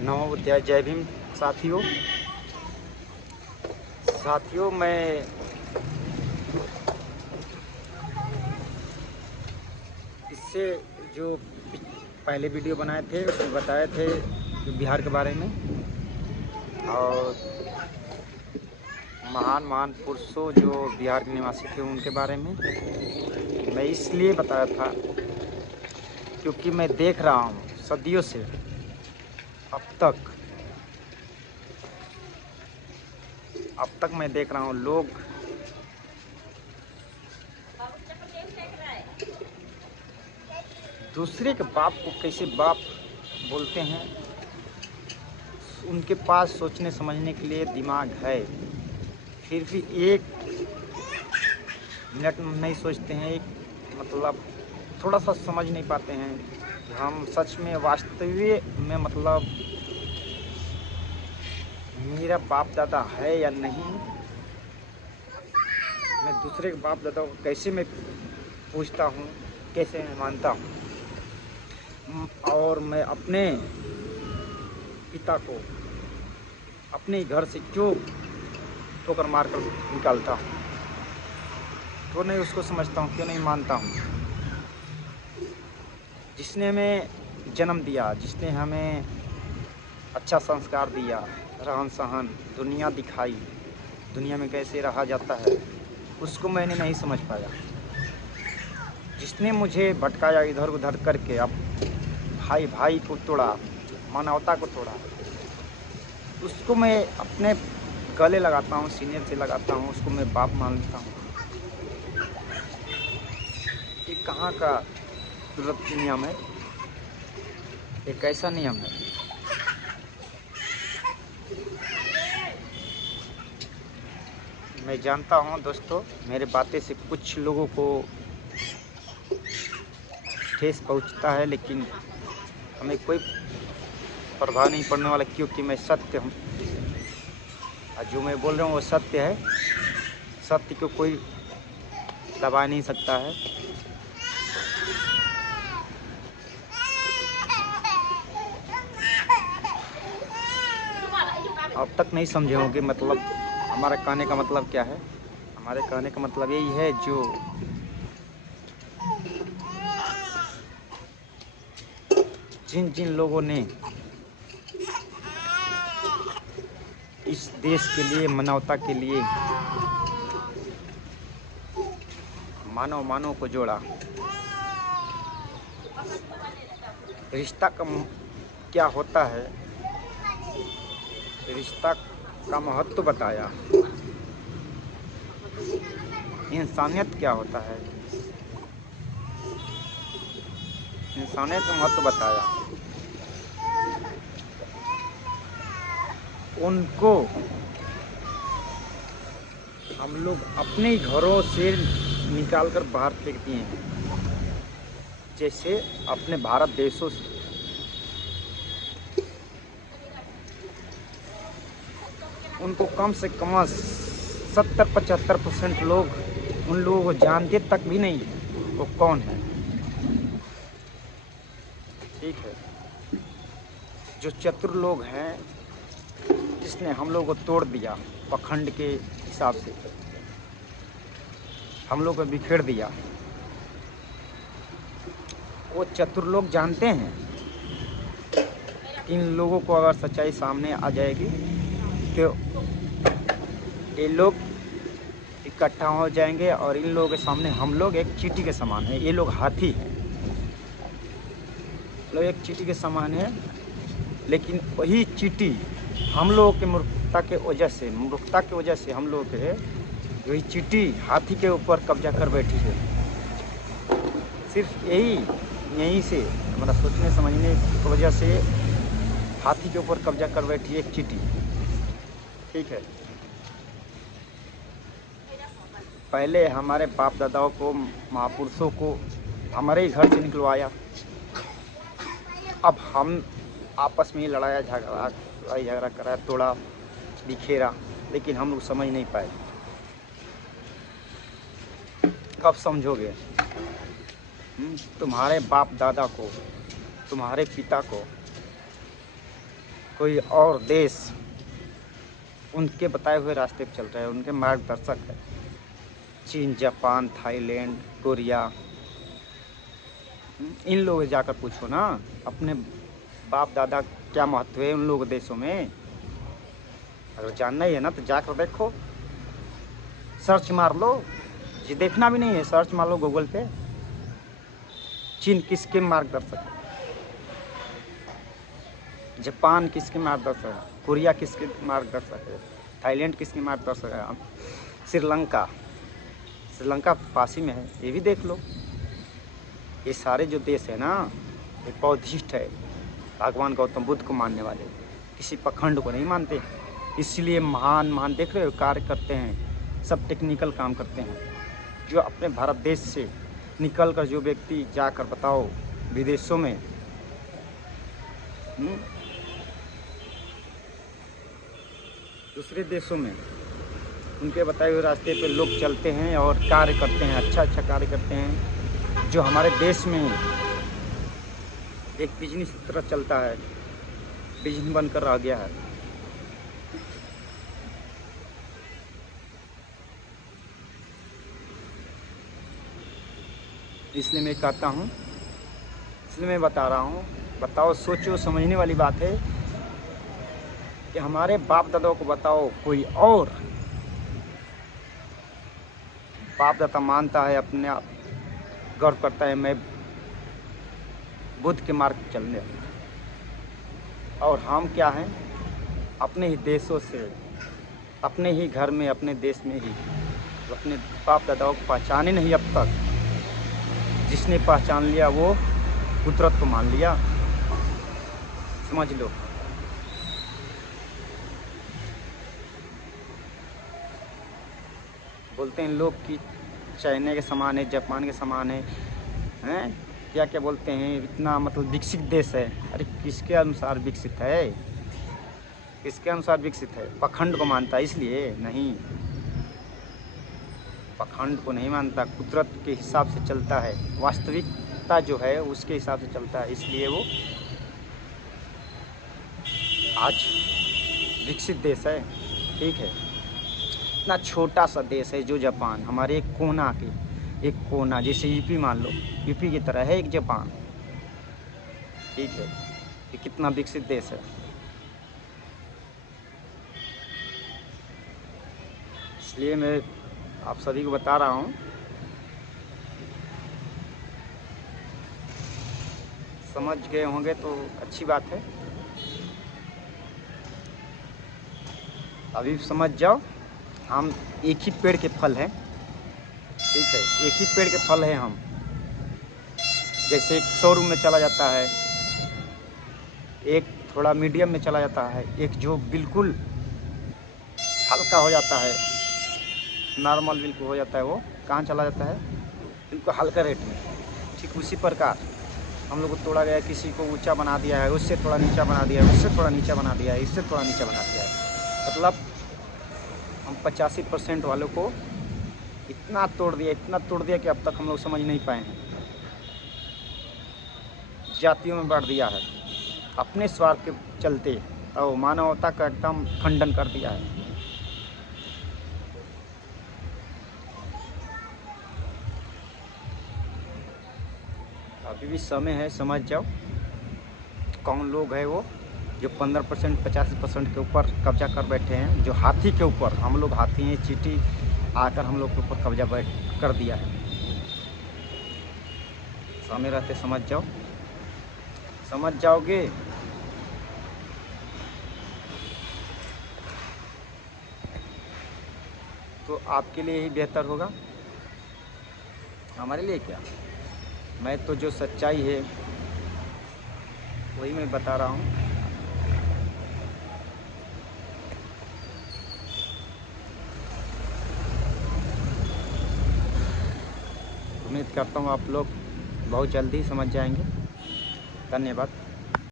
नवोदय जय भीम साथियों। मैं इससे जो पहले वीडियो बनाए थे उसमें बताए थे बिहार के बारे में और महान पुरुषों जो बिहार के निवासी थे उनके बारे में। मैं इसलिए बताया था क्योंकि मैं देख रहा हूँ सदियों से अब तक मैं देख रहा हूँ लोग दूसरे के बाप को कैसे बाप बोलते हैं। उनके पास सोचने समझने के लिए दिमाग है, फिर भी एक मिनट नहीं सोचते हैं। मतलब थोड़ा सा समझ नहीं पाते हैं कि हम सच में वास्तविक में मतलब मेरा बाप दादा है या नहीं। मैं दूसरे के बाप दादा को कैसे मैं पूछता हूँ, कैसे मैं मानता हूँ, और मैं अपने पिता को अपने घर से क्यों ठोकर मार कर निकालता हूँ, क्यों नहीं उसको समझता हूँ, क्यों नहीं मानता हूँ। जिसने हमें जन्म दिया, जिसने हमें अच्छा संस्कार दिया, रहन सहन, दुनिया दिखाई, दुनिया में कैसे रहा जाता है, उसको मैंने नहीं समझ पाया। जिसने मुझे भटकाया इधर उधर करके, अब भाई को तोड़ा, मानवता को तोड़ा, उसको मैं अपने गले लगाता हूँ, सीने से लगाता हूँ, उसको मैं बाप मान लेता हूँ। ये कहाँ का कुदरती नियम है? एक ऐसा नियम है। मैं जानता हूँ दोस्तों, मेरे बातें से कुछ लोगों को ठेस पहुँचता है, लेकिन हमें कोई प्रभाव नहीं पड़ने वाला, क्योंकि मैं सत्य हूँ और जो मैं बोल रहा हूँ वो सत्य है। सत्य को कोई दबा नहीं सकता है। अब तक नहीं समझे होंगे मतलब हमारा कहने का मतलब क्या है। हमारे कहने का मतलब यही है, जो जिन लोगों ने इस देश के लिए, मानवता के लिए मानव को जोड़ा, रिश्ता का क्या होता है, रिश्ता का महत्व बताया, इंसानियत क्या होता है, इंसानियत का महत्व बताया, उनको हम लोग अपने घरों से निकालकर बाहर फेंक दिए हैं। जैसे अपने भारत देशों से उनको कम से कम 70-75% लोग उन लोगों को जानते तक भी नहीं है वो कौन है। ठीक है, जो चतुर लोग हैं, जिसने हम लोग को तोड़ दिया, पखंड के हिसाब से हम लोग को बिखेर दिया, वो चतुर लोग जानते हैं इन लोगों को अगर सच्चाई सामने आ जाएगी तो ये लोग इकट्ठा हो जाएंगे और इन लोगों के सामने हम लोग एक चींटी के समान है। ये लोग हाथी हैं, लोग एक चींटी के समान है, लेकिन वही चींटी हम लोगों के मूर्खता की वजह से हम लोग के वही चींटी हाथी के ऊपर कब्जा कर बैठी है। सिर्फ यहीं से हमारा सोचने समझने की वजह से हाथी के ऊपर कब्जा कर बैठी है एक चींटी। ठीक है, पहले हमारे बाप दादाओं को, महापुरुषों को हमारे ही घर से निकलवाया। अब हम आपस में ही लड़ाई झगड़ा करा, तोड़ा, बिखेरा, लेकिन हम लोग समझ नहीं पाए। कब समझोगे? तुम्हारे बाप दादा को, तुम्हारे पिता को कोई और देश उनके बताए हुए रास्ते पर चल रहे हैं, उनके मार्गदर्शक है। चीन, जापान, थाईलैंड, कोरिया, इन लोगों से जाकर पूछो ना अपने बाप दादा क्या महत्व है उन लोग देशों में। अगर जानना ही है ना तो जाकर देखो, सर्च मार लो। ये देखना भी नहीं है, सर्च मार लो गूगल पे, चीन किसके मार्गदर्शक है, जापान किसके मार्गदर्शक है, कोरिया किसके मार्गदर्शक है, थाईलैंड किसके मार्गदर्शक है, श्रीलंका, श्रीलंका पास ही में है, ये भी देख लो। ये सारे जो देश है ना, ये बौद्धिस्ट है, भगवान गौतम बुद्ध को मानने वाले, किसी पखंड को नहीं मानते। इसलिए महान महान देख रहे हो कार्य करते हैं, सब टेक्निकल काम करते हैं। जो अपने भारत देश से निकल कर जो व्यक्ति जाकर बताओ विदेशों में, दूसरे देशों में उनके बताए हुए रास्ते पे लोग चलते हैं और कार्य करते हैं, अच्छा अच्छा कार्य करते हैं। जो हमारे देश में एक बिजनेस की तरह चलता है, बिजनेस बनकर रह गया है। इसलिए मैं कहता हूँ, इसलिए मैं बता रहा हूँ, बताओ, सोचो, समझने वाली बात है कि हमारे बाप दादाओं को बताओ कोई और बाप दादा मानता है, अपने आप गर्व करता है मैं बुद्ध के मार्ग पर चलने, और हम क्या हैं अपने ही देशों से, अपने ही घर में, अपने देश में ही अपने बाप दादाओं को पहचाने नहीं अब तक। जिसने पहचान लिया वो कुदरत को मान लिया, समझ लो। बोलते हैं लोग कि चाइना के समान है, जापान के समान है, हैं क्या क्या बोलते हैं, इतना मतलब विकसित देश है। अरे किसके अनुसार विकसित है, किसके अनुसार विकसित है? पखंड को मानता है, इसलिए नहीं, पखंड को नहीं मानता, कुदरत के हिसाब से चलता है, वास्तविकता जो है उसके हिसाब से चलता है, इसलिए वो आज विकसित देश है। ठीक है, इतना छोटा सा देश है जो जापान, हमारे एक कोना के, एक कोना, जैसे यूपी मान लो, यूपी की तरह है एक जापान। ठीक है, ये कितना विकसित देश है। इसलिए मैं आप सभी को बता रहा हूँ, समझ गए होंगे तो अच्छी बात है। अभी समझ जाओ, हम एक ही पेड़ के फल हैं। ठीक है, एक ही पेड़ के फल हैं हम। जैसे एक शोरूम में चला जाता है, एक थोड़ा मीडियम में चला जाता है, एक जो बिल्कुल हल्का हो जाता है, नॉर्मल बिल्कुल हो जाता है, वो कहाँ चला जाता है? बिल्कुल हल्का रेट में। ठीक उसी प्रकार हम लोग को तोड़ा गया, किसी को ऊंचा बना दिया है, उससे थोड़ा नीचा बना दिया है, उससे थोड़ा नीचा बना दिया है, इससे थोड़ा नीचा बना दिया है। मतलब हम 85% वालों को इतना तोड़ दिया, इतना तोड़ दिया कि अब तक हम लोग समझ नहीं पाए हैं। जातियों में बांट दिया है अपने स्वार्थ के चलते, और मानवता का एकदम खंडन कर दिया है। अभी भी समय है, समझ जाओ कौन लोग है वो जो 15% 85% के ऊपर कब्जा कर बैठे हैं, जो हाथी के ऊपर, हम लोग हाथी हैं, चींटी आकर हम लोग के ऊपर कब्जा कर दिया है। समय रहते समझ जाओ, समझ जाओगे। तो आपके लिए ही बेहतर होगा, हमारे लिए क्या। मैं तो जो सच्चाई है वही मैं बता रहा हूँ। उम्मीद करता हूँ आप लोग बहुत जल्दी समझ जाएंगे। धन्यवाद।